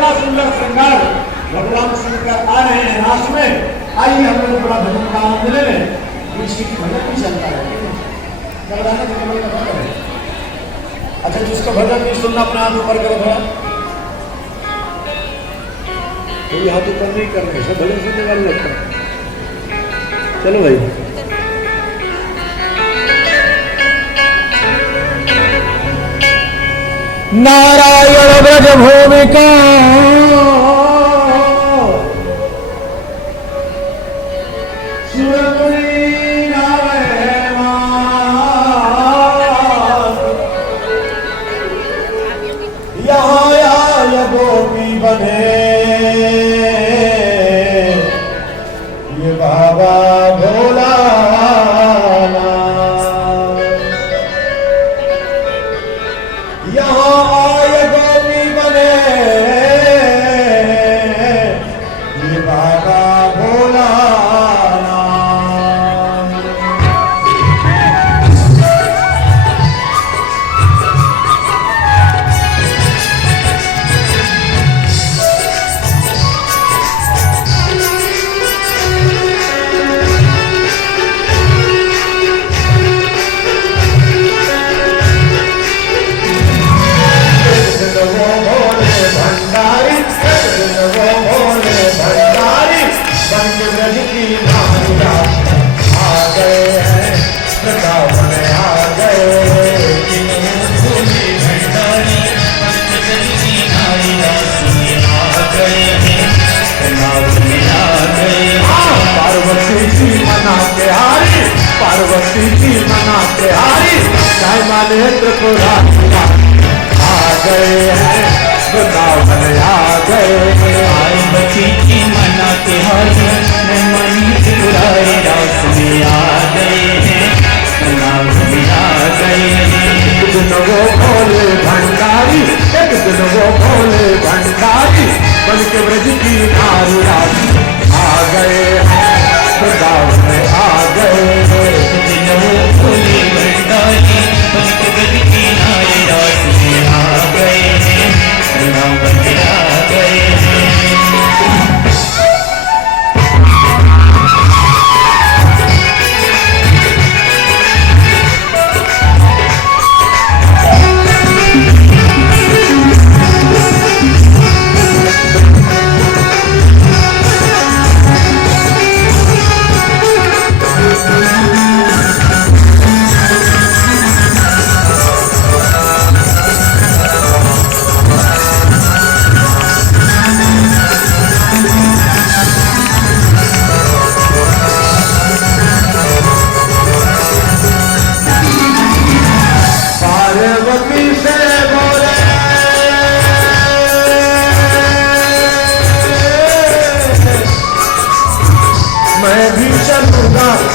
बड़ा सुंदर श्रृंगार भगवान शंकर आ रहे हैं रास में। आइए हम लोग बड़ा भजन का आनंद ले लें। भजन भी चलता है अच्छा, जिसको भजन नहीं सुनना अपना हाथ ऊपर करो थोड़ा। कोई हाथ ऊपर नहीं कर रहे, सब भजन सुनने वाले लगता है। चलो भाई, नारायण ब्रज भूमिका पार्वती जी मनाते हारी चाहे मानेन्द्र को आ गए हैं, वृंदावन आ गए। पार्वती जी मनाते हारी मानेन्द्र पुरारे रास में आ गए हैं, वृंदावन आ गए हैं। एक दिन वो भोले भंडारी, एक दिन वो भोले भंडारी बन के ब्रज की नारी रास आ गए हैं, वृंदावन में आ गए। भोले भंडारी बन के ब्रज की नारी रास में आ गए हैं, वृंदावन में आ गए हैं।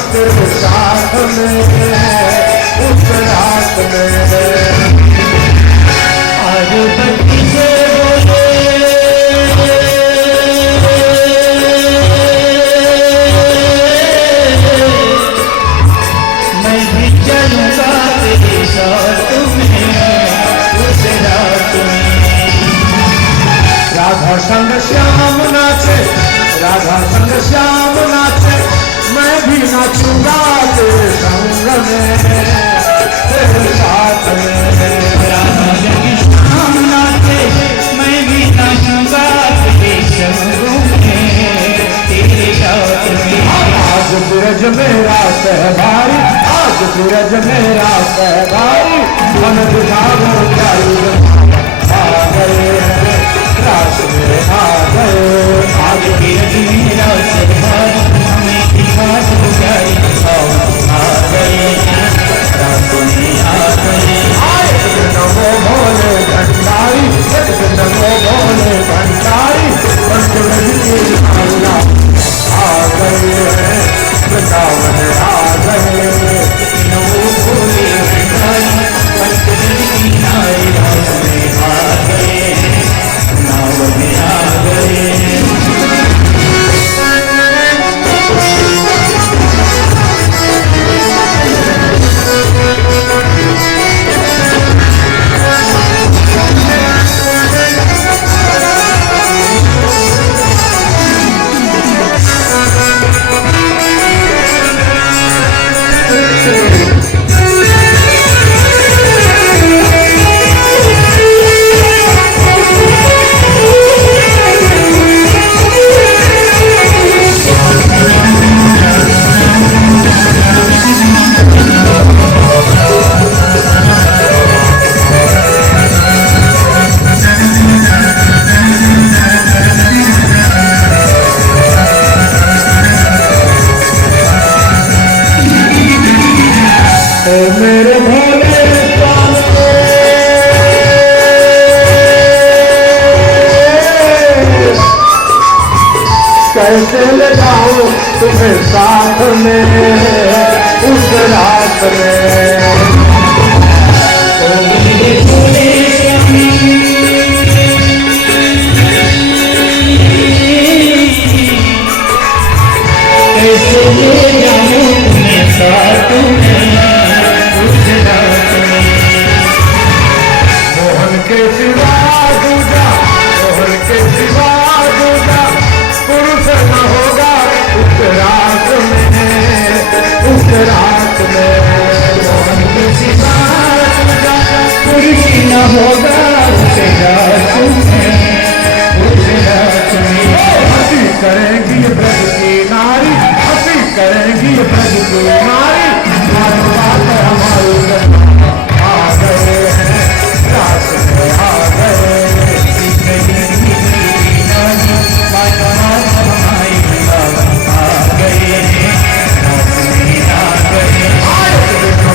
तेरे साथ में उस रात में पार्वती से बोले मैं भी चलूंगा तेरे साथ में उस रात में। राधा संग श्याम नाचे, राधा संग श्याम नाचे, मैं भी नाचूंगा तेरे संग में, तेरे साथ में। राधा संग श्याम नाचे, मैं भी नाचूंगा तेरे संग में, तेरे साथ में। आज सूरज मेरा सहभाई, आज सूरज मेरा सहभाई, मन दिखाओ आ गए हैं, रास में आ गए। आज सूरज मेरा सहभाई, हमें दिखा दो प्यारी आ गए हैं, रास में आ गए। एक दिन वो भोले भंडारी, एक दिन वो भोले भंडारी पंचवटी की माला आ गए हैं, वृंदावन आ गए। भोले भंडारी पंचवटी की नारी रास में आ गए हैं, वृंदावन में आ गए हैं। कैसे ले जाऊं तुम्हें साथ में उस रात में। ओ मेरे भोले स्वामी, कैसे ले जाऊं तुम्हें साथ में उस रात में। मोहन के सिवा दूजा, मोहन के सिवा दूजा पुरुष न होगा उस रात में, उस रात में। मोहन के सिवा दूजा पुरुष न होगा उस रात में, उस रात में। हंसी करेंगी ये ब्रज की नारी, हंसी करेंगी ये ब्रज की नारी। हमारी बात हमारी आ गए हैं रात में, आ गए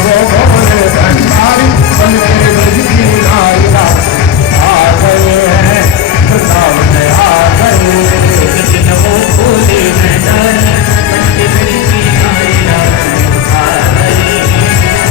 वो भोले भंडारी बन के ब्रज की नारी। रात आ गए हैं वृंदावन में, आ गए। वो भोले भंडारी बन के ब्रज की नारी। रात में आ गए, आ गए।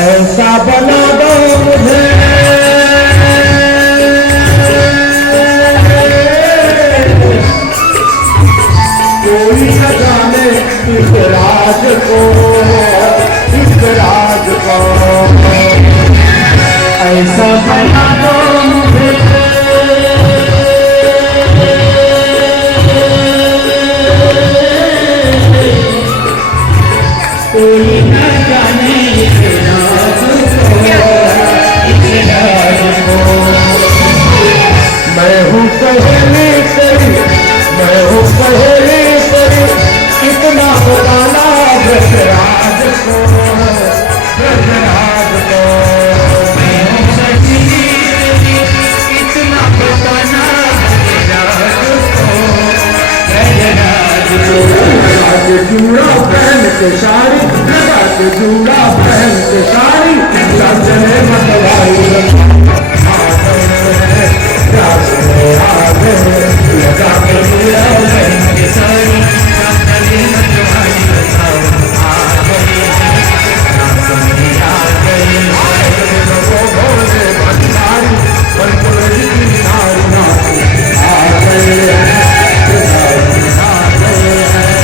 ऐसा बना दो मुझे कोई न जाने इस राज को, इस राज को। ऐसा बना दो मुझे कोई न जाने इस राज को, इस राज को। मैं हूँ सहेली तेरी, मैं हूँ सहेली तेरी, इतना बताना ब्रजराज को, ब्रजराज को। मैं हूँ सहेली तेरी, इतना बताना ब्रजराज को, ब्रजराज को। लगा के जूड़ा पहन के साड़ी, लगा के जूड़ा पहन के साड़ी, चले मतवाई। आ गए रात में, आ गए लगा के जूड़ा पहन के सारी चले मतवाई। आ गए, आ गए। वो भोले भंडारी बन के ब्रज की नारी। नारी आ गए हैं, आ गए हैं।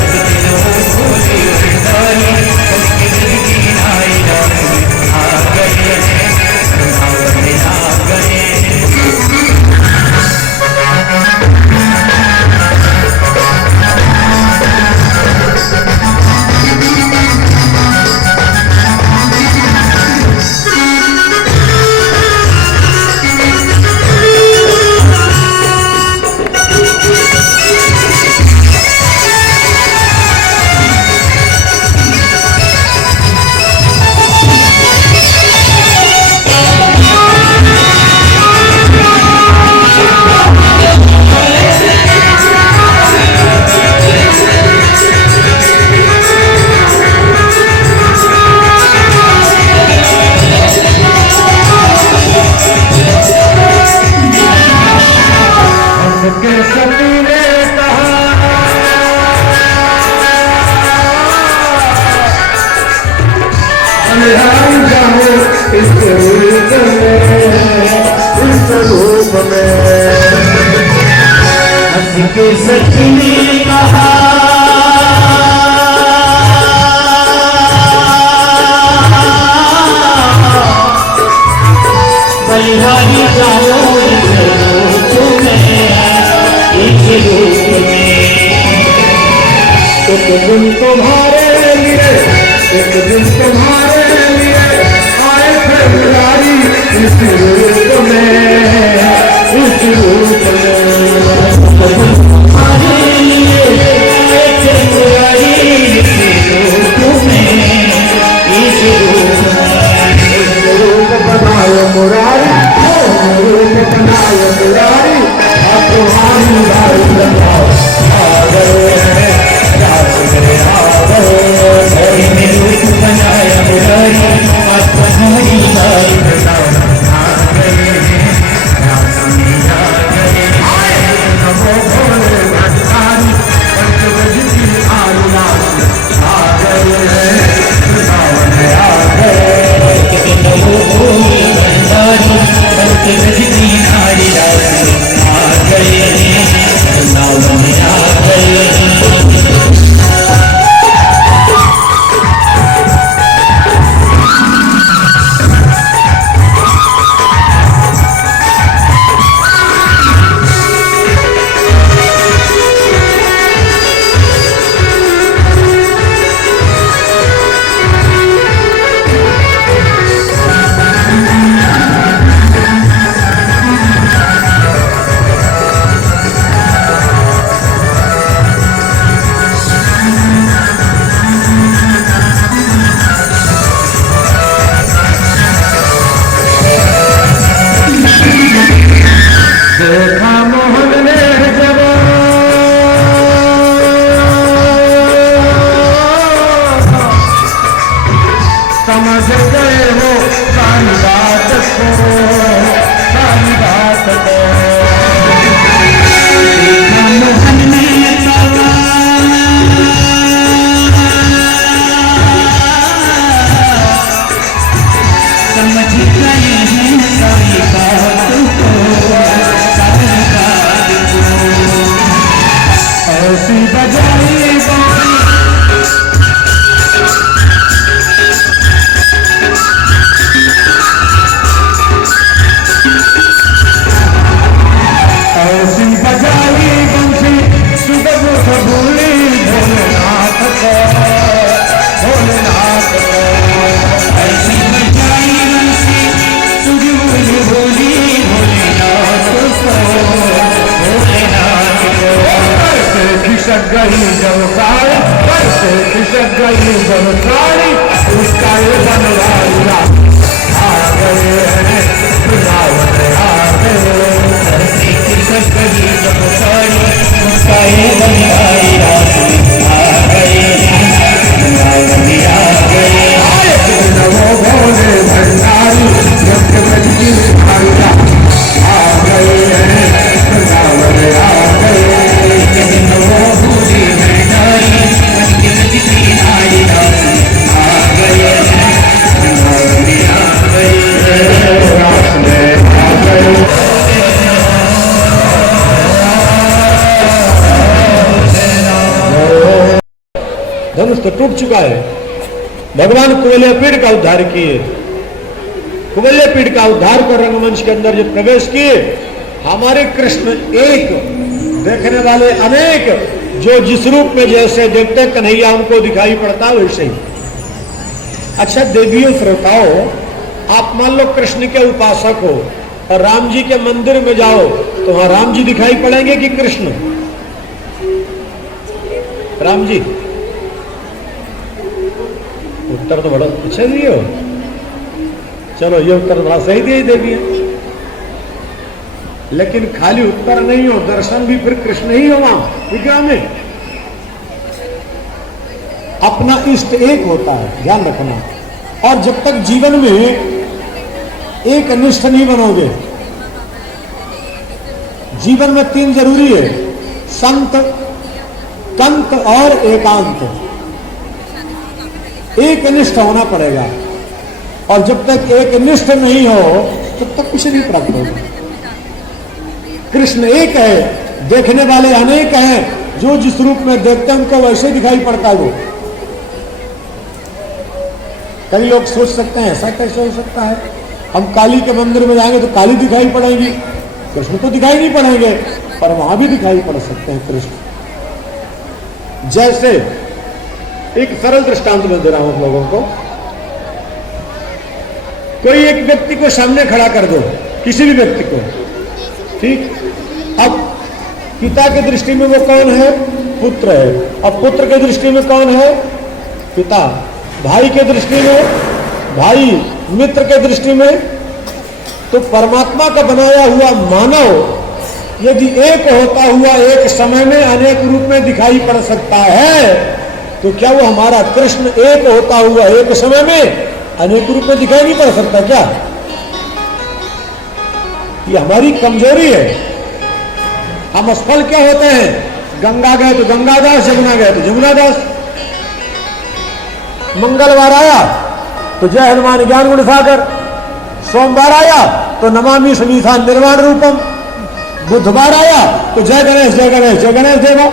इस रूप में हंस के सच ने कहा एक दिन तुम्हारे लिए, एक दिन तुम्हारे लिए आए थे मुरारी इस रूप में, इस रूप में। तुम्हारे लिए आए थे मुरारी इस रूप में, इस रूप में। रूप बनाए मुरारी, रूप बनाए मुरारी, अब तुम्हारी बारी लगाओ, आ गए हैं रात में, आ गए में रूप बनाया मुरारी, अब तुम्हारी बारी लगाओ, आ गए हैं रात में, आ गए हैं। नमो भोले भंडारी, पंचवज की आलुलास आ गए हैं, वृंदावन आ गए। नमो भोले भंडारी, पंचवज की नारी रास आ गए हैं, वृंदावन आ गए हैं। देखा मोहन ने जब समझ गए वो सारी बात को, सारी बात को। मोहन में समझ गए हैं सारी बात को, सारी बात को। ऐसी बजाई बाई, ऐसी बजाई बंसी सुगम भूली भोलेनाथ को, भोलेनाथ को। ऐसी बजाई बंसी सुजूल भोली भोलेनाथ को, भोलेनाथ को। कैसे खिसक गई जब साड़ी, कैसे खिसक गई जब साड़ी, उसका ये बनवाया आ गए हैं, वृंदावन आ गए। ऐसी खिसक गई जब साड़ी, उसका ये बनवाई रात आ गए हैं, वृंदावन आ गए। नमो भोले भंडारी, पंचवज की नारिया आ गए हैं, वृंदावन आ गए। नमो भोले भंडारी, पंचवज की नारी रास आ गए हैं, वृंदावन आ गए। रास में आ गए। धनुष तो टूट चुका है। भगवान कुवलयापीठ का उद्धार किए, कुवलयापीठ का उद्धार कर रंगमंच के अंदर जो प्रवेश किए, हमारे कृष्ण एक, देखने वाले अनेक, जो जिस रूप में जैसे देखते कन्हैया उनको दिखाई पड़ता वैसे ही। अच्छा देवियों श्रोताओ, आप मान लो कृष्ण के उपासक हो और राम जी के मंदिर में जाओ तो वहां राम जी दिखाई पड़ेंगे कि कृष्ण? राम जी। उत्तर तो बड़ा अच्छा दिए हो, चलो ये उत्तर बड़ा सही दिए देवी, लेकिन खाली उत्तर नहीं हो, दर्शन भी फिर कृष्ण ही हो वहां विग्रह में। अपना इष्ट एक होता है, ध्यान रखना। और जब तक जीवन में एक निष्ठ नहीं बनोगे, जीवन में तीन जरूरी है, संत, कंत और एकांत। एक निष्ठ होना पड़ेगा, और जब तक एक निष्ठ नहीं हो तब तक कुछ नहीं प्राप्त होगा। कृष्ण एक है, देखने वाले अनेक हैं, जो जिस रूप में देखते हैं उनको वैसे दिखाई पड़ता है वो। कई लोग सोच सकते हैं ऐसा कैसे हो सकता है, हम काली के मंदिर में जाएंगे तो काली दिखाई पड़ेगी, कृष्ण तो दिखाई नहीं पड़ेंगे, पर वहां भी दिखाई पड़ सकते हैं कृष्ण। जैसे एक सरल दृष्टांत मैं दे रहा हूं आप लोगों को। कोई एक व्यक्ति को सामने खड़ा कर दो, किसी भी व्यक्ति को, ठीक। अब पिता की दृष्टि में वो कौन है? पुत्र है। अब पुत्र की दृष्टि में कौन है? पिता। भाई के दृष्टि में भाई, मित्र के दृष्टि में। तो परमात्मा का बनाया हुआ मानव यदि एक होता हुआ एक समय में अनेक रूप में दिखाई पड़ सकता है, तो क्या वो हमारा कृष्ण एक होता हुआ एक समय में अनेक रूप में दिखाई नहीं पड़ सकता क्या? ये हमारी कमजोरी है। हम असफल क्या होते हैं? गंगा गए तो गंगादास, जमुना गए तो जमुनादास। मंगलवार आया तो जय हनुमान ज्ञान गुण सागर, सोमवार आया तो नमामि समीथा निर्वाण रूपम, बुधवार आया तो जय गणेश जय गणेश जय गणेश देवा।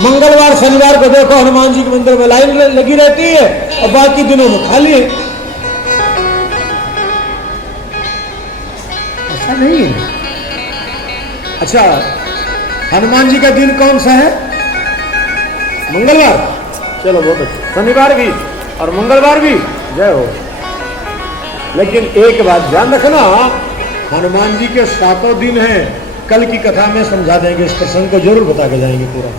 मंगलवार शनिवार को देखो हनुमान जी के मंदिर में लाइन लगी रहती है और बाकी दिनों में खाली है। ऐसा नहीं है। अच्छा, हनुमान जी का दिन कौन सा है? मंगलवार। चलो बहुत अच्छा। शनिवार भी और मंगलवार भी, जय हो। लेकिन एक बात ध्यान रखना, हनुमान जी के 7 दिन हैं। कल की कथा में समझा देंगे, इस प्रसंग को जरूर बता के जाएंगे पूरा।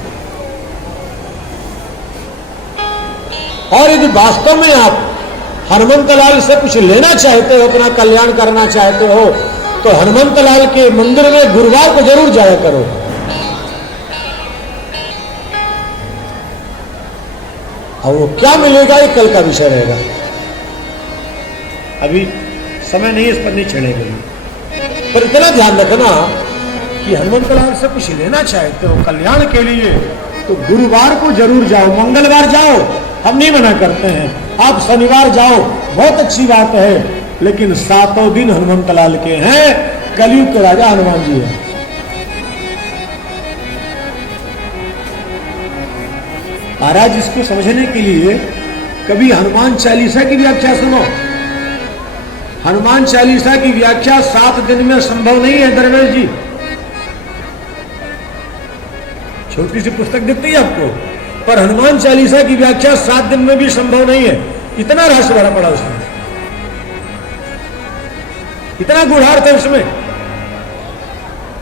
और यदि वास्तव में आप हनुमंत लाल से कुछ लेना चाहते हो, अपना कल्याण करना चाहते हो, तो हनुमंत लाल के मंदिर में गुरुवार को जरूर जाया करो। और वो क्या मिलेगा ये कल का विषय रहेगा, अभी समय नहीं इस पर नहीं छेड़ेंगे। पर इतना ध्यान रखना कि हनुमंत लाल से कुछ लेना चाहते हो कल्याण के लिए, तो गुरुवार को जरूर जाओ। मंगलवार जाओ, हम नहीं मना करते हैं। आप शनिवार जाओ, बहुत अच्छी बात है, लेकिन 7 दिन हनुमंत लाल के हैं। कलयुग के राजा हनुमान जी हैं। महाराज, इसको समझने के लिए कभी हनुमान चालीसा की व्याख्या सुनो। हनुमान चालीसा की व्याख्या 7 दिन में संभव नहीं है दरवेश जी। छोटी सी पुस्तक दिखती है आपको, पर हनुमान चालीसा की व्याख्या 7 दिन में भी संभव नहीं है। इतना रहस्य भरा पड़ा उसमें, इतना गूढ़ार्थ है उसमें।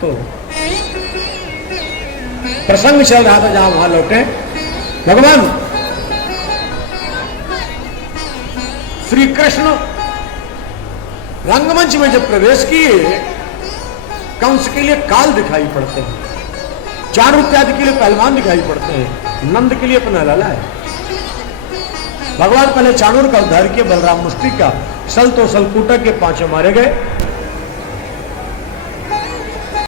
तो प्रसंग चल रहा था, जहां वहां लौटे, भगवान श्री कृष्ण रंगमंच में जब प्रवेश किए, कंस के लिए काल दिखाई पड़ते हैं, चाणूर इत्यादि के लिए पहलवान दिखाई पड़ते हैं, नंद के लिए अपना लाला है। भगवान पहले चाणूर का उद्धार किया, बलराम मुष्टिक का, सल तो सलकूटक के 5 मारे गए।